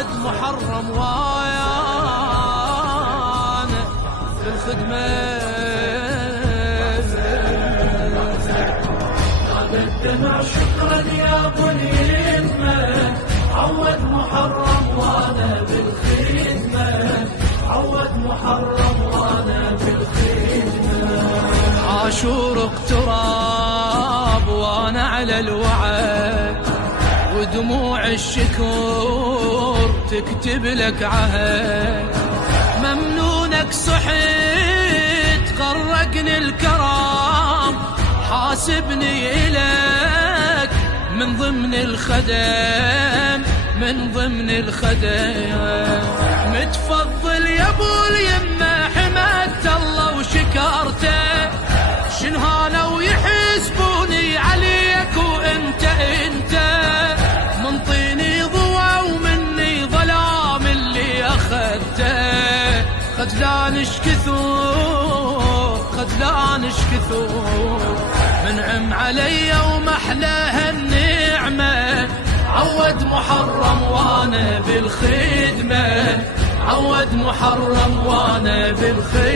عود محرم وانا بالخدمة. الدمع شكرا يا ابو اليمه، عود محرم وانا بالخدمه، عود محرم وانا بالخدمه. عاشور اقتراب وانا على الوعد، ودموع الشكر تكتب لك عهد. ممنونك صحيت غرقني الكرام، حاسبني إليك من ضمن الخدم، من ضمن الخدم. متفضل يا ابو اليمه، حمدت الله وشكرته، شنهانا ويحسبوني عليك وانت من طيني ضوى ومني ظلام اللي اخذته. خذلانش كثور، خذلانش كثور، منعم علي ومحلاها النعمة. عود محرم وانا بالخدمة، عود محرم وانا بالخدمة.